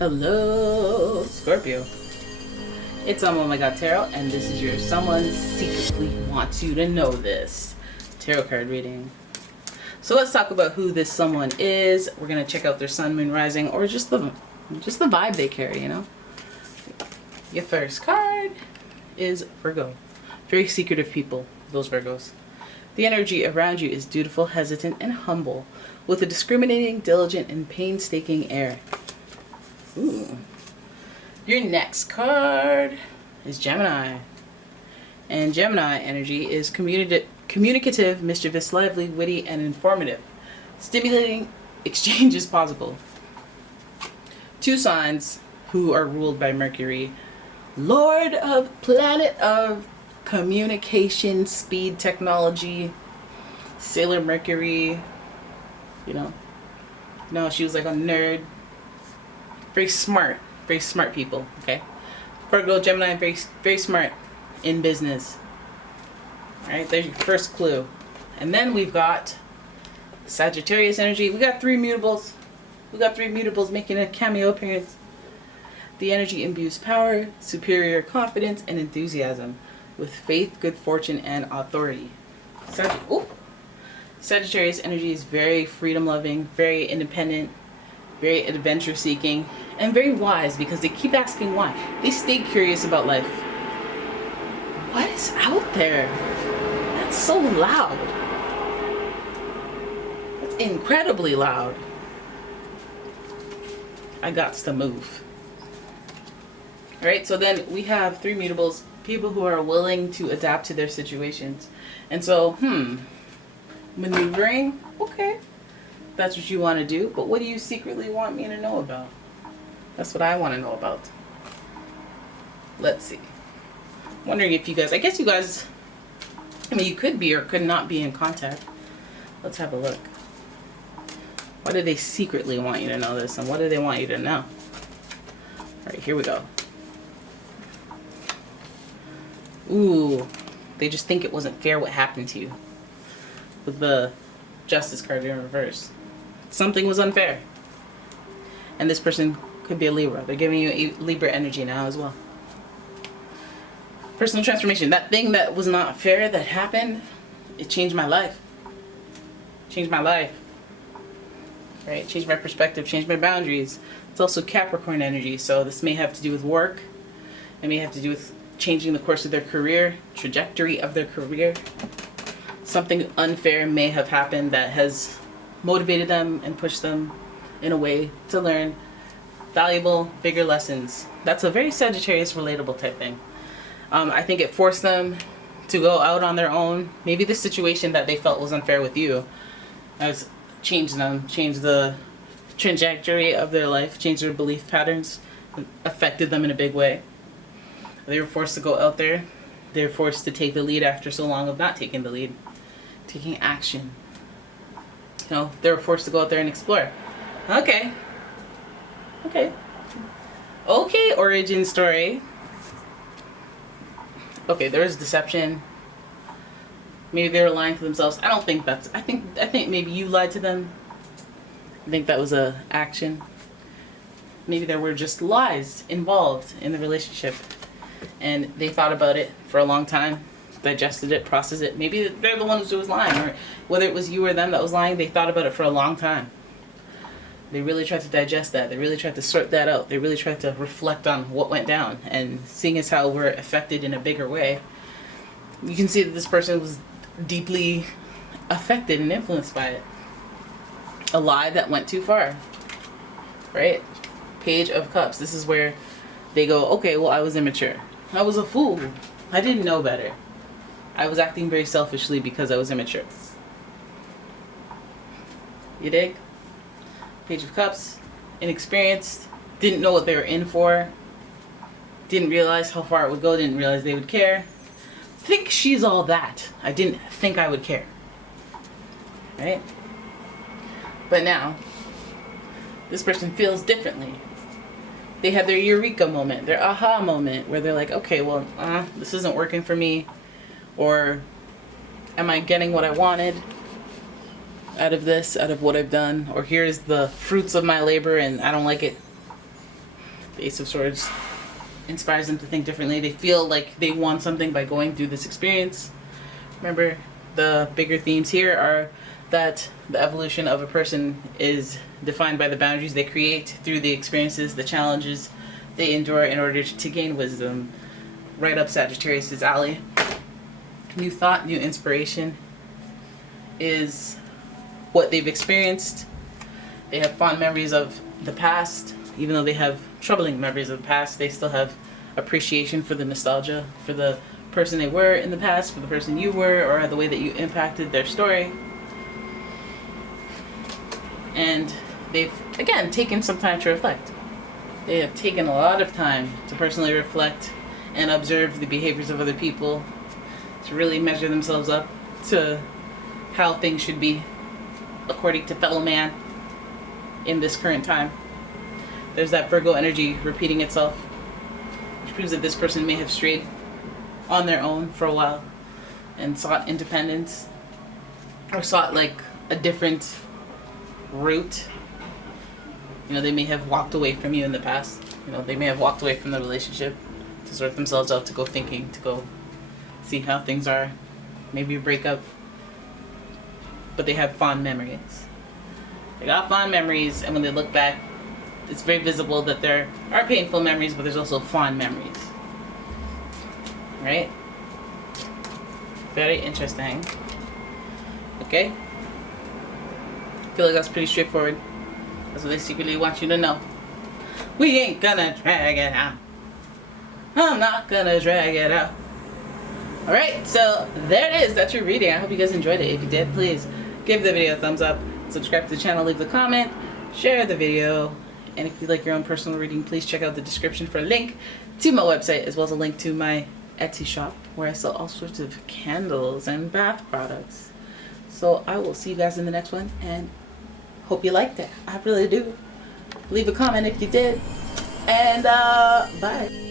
Hello, Scorpio. It's umomgtarot, and this is your someone secretly wants you to know this tarot card reading. So let's talk about who this someone is. We're gonna check out their sun, moon, rising, or just the vibe they carry. You know. Your first card is Virgo. Very secretive people, those Virgos. The energy around you is dutiful, hesitant, and humble, with a discriminating, diligent, and painstaking air. Ooh. Your next card is Gemini. And Gemini energy is communicative, mischievous, lively, witty, and informative. Stimulating exchange is possible. Two signs who are ruled by Mercury, Lord of planet of communication, speed, technology, Sailor Mercury, you know. No, she was like a nerd. Very smart people, okay? Virgo, Gemini, very, very smart in business. All right, there's your first clue. And then we've got Sagittarius energy. We got three mutables. Making a cameo appearance. The energy imbues power, superior confidence, and enthusiasm with faith, good fortune, and authority. Sagittarius energy is very freedom-loving, very independent, very adventure-seeking, and very wise because they keep asking why. They stay curious about life. What is out there? That's so loud. That's incredibly loud. I got to move. All right, so then we have three mutables, people who are willing to adapt to their situations. And so, maneuvering, okay. That's what you want to do, but what do you secretly want me to know about? That's what I want to know about. Let's see. I'm wondering if you guys, I guess you guys, you could be or could not be in contact. Let's have a look. Why do they secretly want you to know this, and what do they want you to know? All right, here we go. Ooh, they just think it wasn't fair what happened to you. With the Justice card in reverse. Something was unfair. And this person could be a Libra. They're giving you a Libra energy now as well. Personal transformation. That thing that was not fair that happened, it changed my life. Changed my life. Right? Changed my perspective, changed my boundaries. It's also Capricorn energy, so this may have to do with work. It may have to do with changing the course of their career, trajectory of their career. Something unfair may have happened that has motivated them and pushed them in a way to learn valuable, bigger lessons. That's a very Sagittarius relatable type thing. I think it forced them to go out on their own. Maybe the situation that they felt was unfair with you has changed them, changed the trajectory of their life, changed their belief patterns, affected them in a big way. They were forced to go out there. They were forced to take the lead after so long of not taking the lead, taking action. You know, they were forced to go out there and explore. Okay, origin story. Okay, there was deception. Maybe they were lying to themselves. I don't think that's, I think maybe you lied to them. I think that was a action. Maybe there were just lies involved in the relationship. And they thought about it for a long time, digested it, processed it. Maybe they're the ones who was lying, or whether it was you or them that was lying, they thought about it for a long time. They really tried to digest that. They really tried to sort that out. They really tried to reflect on what went down. And seeing as how we're affected in a bigger way, you can see that this person was deeply affected and influenced by it. A lie that went too far, right? Page of Cups. This is where they go, okay, well, I was immature. I was a fool. I didn't know better. I was acting very selfishly because I was immature. You dig? Page of Cups. Inexperienced. Didn't know what they were in for. Didn't realize how far it would go. Didn't realize they would care. Think she's all that. I didn't think I would care. Right? But now, this person feels differently. They had their eureka moment, their aha moment, where they're like, okay, well, this isn't working for me. Or, am I getting what I wanted out of this, out of what I've done? Or here's the fruits of my labor and I don't like it. The Ace of Swords inspires them to think differently. They feel like they want something by going through this experience. Remember, the bigger themes here are that the evolution of a person is defined by the boundaries they create through the experiences, the challenges they endure in order to gain wisdom. Right up Sagittarius' alley. New thought, new inspiration is what they've experienced. They have fond memories of the past. Even though they have troubling memories of the past, they still have appreciation for the nostalgia, for the person they were in the past, for the person you were, or the way that you impacted their story. And they've, again, taken some time to reflect. They have taken a lot of time to personally reflect and observe the behaviors of other people, to really measure themselves up to how things should be according to fellow man in this current time. There's that Virgo energy repeating itself, which proves that this person may have strayed on their own for a while and sought independence, or sought like a different route. You know, they may have walked away from you in the past. You know, they may have walked away from the relationship to sort themselves out, to go thinking, to go see how things are, maybe a breakup. But they have fond memories. They got fond memories, and when they look back, it's very visible that there are painful memories, but there's also fond memories. Right? Very interesting. Okay? I feel like that's pretty straightforward. That's what they secretly want you to know. We ain't gonna drag it out. I'm not gonna drag it out. Alright, so there it is. That's your reading. I hope you guys enjoyed it. If you did, please give the video a thumbs up, subscribe to the channel, leave a comment, share the video, and if you'd like your own personal reading, please check out the description for a link to my website, as well as a link to my Etsy shop, where I sell all sorts of candles and bath products. So I will see you guys in the next one, and hope you liked it. I really do. Leave a comment if you did, and bye.